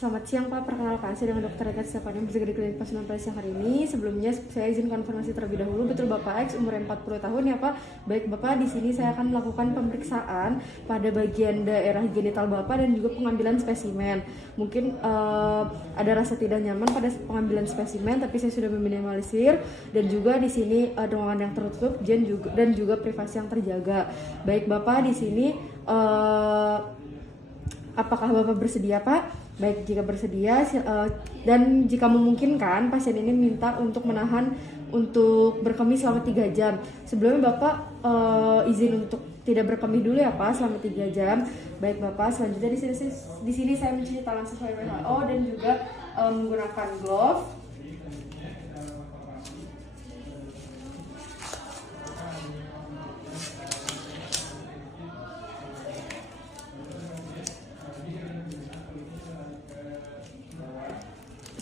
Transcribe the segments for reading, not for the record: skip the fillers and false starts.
Selamat siang Pak, perkenalkan saya dengan Dr. Eka Stefani, berjaga di Klinik Pasuruan pada siang hari ini. Sebelumnya saya izin konfirmasi terlebih dahulu, betul Bapak X umur 40 tahun ya Pak? Baik Bapak, di sini saya akan melakukan pemeriksaan pada bagian daerah genital Bapak dan juga pengambilan spesimen. Mungkin ada rasa tidak nyaman pada pengambilan spesimen, tapi saya sudah meminimalisir, dan juga di sini ruangan yang tertutup dan juga privasi yang terjaga. Baik Bapak, di sini apakah Bapak bersedia Pak? Baik, jika bersedia dan jika memungkinkan pasien ini minta untuk menahan untuk berkemih selama 3 jam. Sebelumnya Bapak izin untuk tidak berkemih dulu ya Pak selama 3 jam. Baik Bapak, selanjutnya di sini saya mencuci tangan sesuai WHO dan juga menggunakan glove.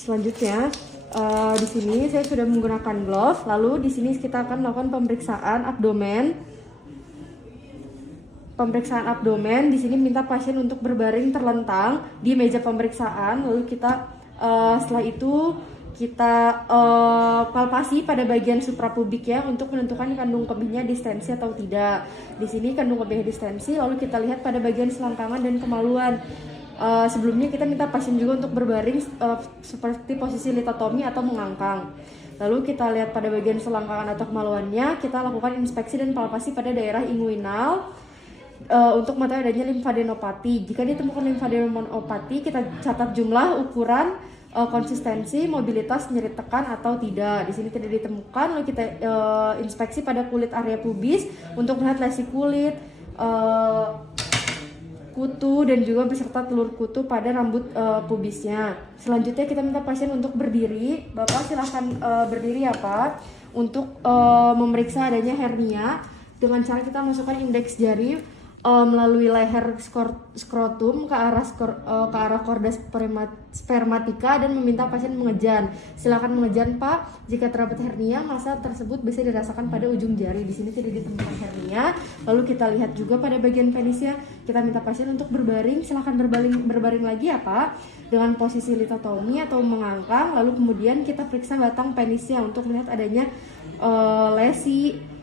Selanjutnya di sini saya sudah menggunakan glove. Lalu di sini kita akan melakukan pemeriksaan abdomen. Pemeriksaan abdomen di sini minta pasien untuk berbaring terlentang di meja pemeriksaan. Lalu kita setelah itu kita palpasi pada bagian suprapubik ya untuk menentukan kandung kemihnya distensi atau tidak. Di sini kandung kemihnya distensi. Lalu kita lihat pada bagian selangkangan dan kemaluan. Sebelumnya kita minta pasien juga untuk berbaring seperti posisi litotomi atau mengangkang. Lalu kita lihat pada bagian selangkangan atau kemaluannya, kita lakukan inspeksi dan palpasi pada daerah inguinal untuk mengetahui adanya limfadenopati. Jika ditemukan limfadenopati, kita catat jumlah, ukuran, konsistensi, mobilitas, nyeri tekan atau tidak. Di sini tidak ditemukan, lalu kita inspeksi pada kulit area pubis untuk melihat lesi kulit, kutu, dan juga beserta telur kutu pada rambut pubisnya. Selanjutnya kita minta pasien untuk berdiri. Bapak silahkan berdiri ya Pak, untuk memeriksa adanya hernia dengan cara kita masukkan indeks jari melalui leher skrotum ke arah korda spermatika dan meminta pasien mengejan. Silakan mengejan Pak. Jika terdapat hernia, massa tersebut bisa dirasakan pada ujung jari. Di sini tidak ditemukan hernia. Lalu kita lihat juga pada bagian penisnya. Kita minta pasien untuk berbaring. Silakan berbaring lagi ya Pak, dengan posisi litotomi atau mengangkang. Lalu kemudian kita periksa batang penisnya untuk melihat adanya lesi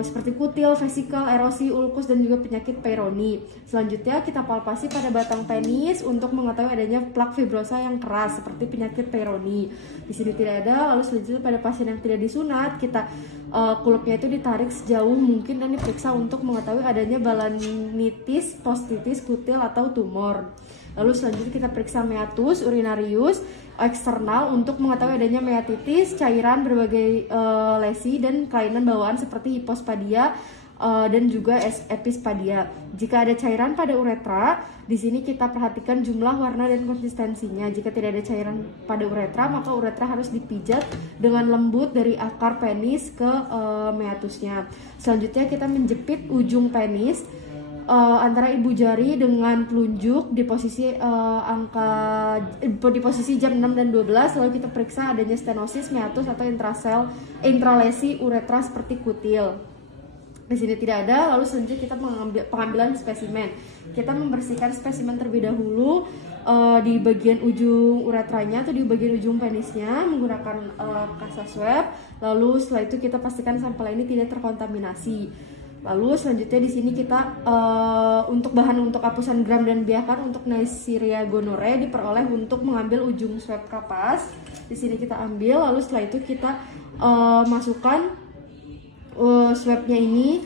seperti kutil, vesikel, erosi, ulkus, dan juga penyakit Peyronie. Selanjutnya kita palpasi pada batang penis untuk mengetahui adanya plak fibrosa yang keras seperti penyakit Peyronie. Di sini tidak ada. Lalu selanjutnya pada pasien yang tidak disunat, kita kulupnya itu ditarik sejauh mungkin dan diperiksa untuk mengetahui adanya balanitis, postitis, kutil, atau tumor. Lalu selanjutnya kita periksa meatus, urinarius, eksternal untuk mengetahui adanya meatitis, cairan, berbagai lesi, dan kelainan bawaan seperti hipospadia dan juga epispadia. Jika ada cairan pada uretra, di sini kita perhatikan jumlah, warna, dan konsistensinya. Jika tidak ada cairan pada uretra, maka uretra harus dipijat dengan lembut dari akar penis ke meatusnya. Selanjutnya kita menjepit ujung penis antara ibu jari dengan telunjuk di posisi di posisi jam 6 dan 12. Lalu kita periksa adanya stenosis, meatus, atau intralesi uretra seperti kutil. Di sini tidak ada. Lalu selanjutnya kita pengambilan spesimen. Kita membersihkan spesimen terlebih dahulu di bagian ujung uretranya atau di bagian ujung penisnya menggunakan kasa swab. Lalu setelah itu kita pastikan sampel ini tidak terkontaminasi. Lalu selanjutnya di sini kita untuk bahan untuk hapusan gram dan biakan untuk Neisseria gonorrhoeae diperoleh untuk mengambil ujung swab kapas. Di sini kita ambil, lalu setelah itu kita masukkan swabnya ini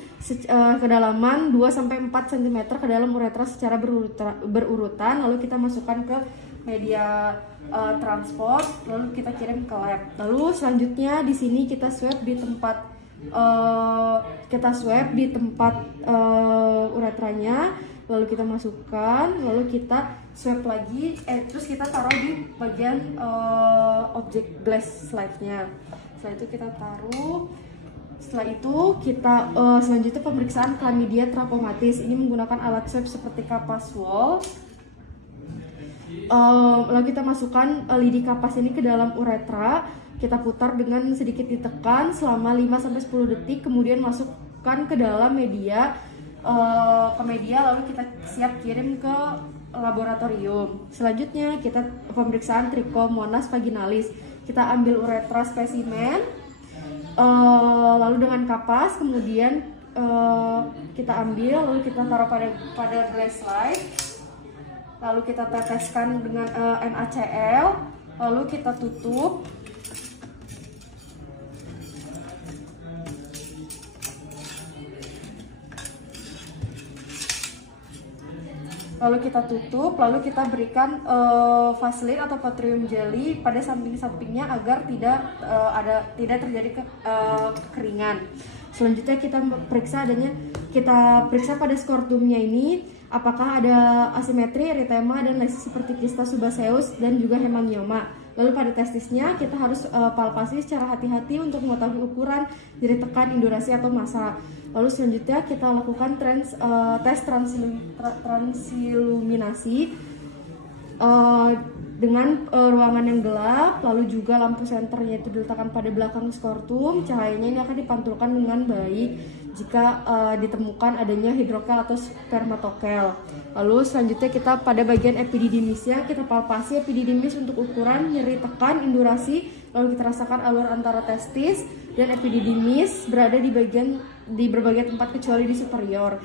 kedalaman 2-4 cm ke dalam uretra secara berurutan. Lalu kita masukkan ke media transport, lalu kita kirim ke lab. Lalu selanjutnya di sini kita swab di tempat uretranya, lalu kita masukkan, lalu kita swab lagi, terus kita taruh di bagian objek glass slide-nya. Setelah itu kita taruh. Setelah itu kita selanjutnya pemeriksaan chlamydia trachomatis. Ini menggunakan alat swab seperti kapas wall. Lalu kita masukkan lidi kapas ini ke dalam uretra. Kita putar dengan sedikit ditekan selama 5-10 detik, kemudian masukkan ke dalam media, lalu kita siap kirim ke laboratorium. Selanjutnya kita pemeriksaan Trichomonas vaginalis. Kita ambil uretra spesimen, lalu dengan kapas, kemudian kita ambil, lalu kita taruh pada glass slide, lalu kita teteskan dengan NaCl, lalu kita tutup. Lalu kita berikan vaselin atau petroleum jelly pada samping-sampingnya agar tidak terjadi kekeringan. Selanjutnya kita periksa pada skortumnya ini apakah ada asimetri, eritema, dan lesis seperti kista subaceus dan juga hemangioma. Lalu pada testisnya kita harus palpasi secara hati-hati untuk mengetahui ukuran, nyeri tekan, indurasi atau massa. Lalu selanjutnya kita lakukan tes transiluminasi dengan ruangan yang gelap, lalu juga lampu senternya itu diletakkan pada belakang skortum. Cahayanya ini akan dipantulkan dengan baik jika ditemukan adanya hidrokel atau spermatokel. Lalu selanjutnya kita pada bagian epididymisnya kita palpasi epididymis untuk ukuran, nyeri tekan, indurasi. Lalu kita rasakan alur antara testis dan epididymis berada di berbagai tempat kecuali di superior.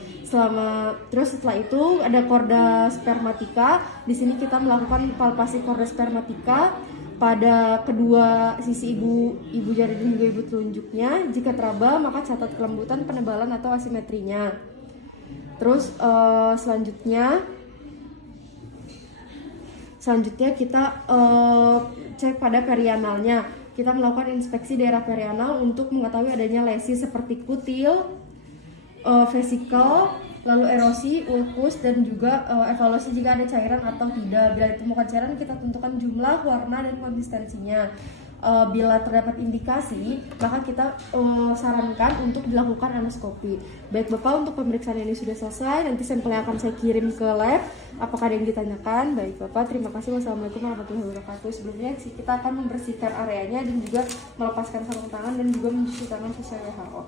Terus setelah itu ada korda spermatika. Di sini kita melakukan palpasi korda spermatika pada kedua sisi ibu jari dan juga ibu telunjuknya. Jika teraba maka catat kelembutan, penebalan atau asimetrinya. Terus selanjutnya kita cek pada perianalnya. Kita melakukan inspeksi daerah perianal untuk mengetahui adanya lesi seperti kutil, vesikel, lalu erosi, ulkus, dan juga evaluasi jika ada cairan atau tidak. Bila ditemukan cairan, kita tentukan jumlah, warna, dan konsistensinya. Bila terdapat indikasi, maka kita sarankan untuk dilakukan endoskopi. Baik Bapak, untuk pemeriksaan ini sudah selesai. Nanti sampelnya akan saya kirim ke lab. Apakah ada yang ditanyakan? Baik Bapak, terima kasih. Wassalamualaikum warahmatullahi wabarakatuh. Sebelumnya kita akan membersihkan areanya dan juga melepaskan sarung tangan dan juga mencuci tangan sesuai WHO.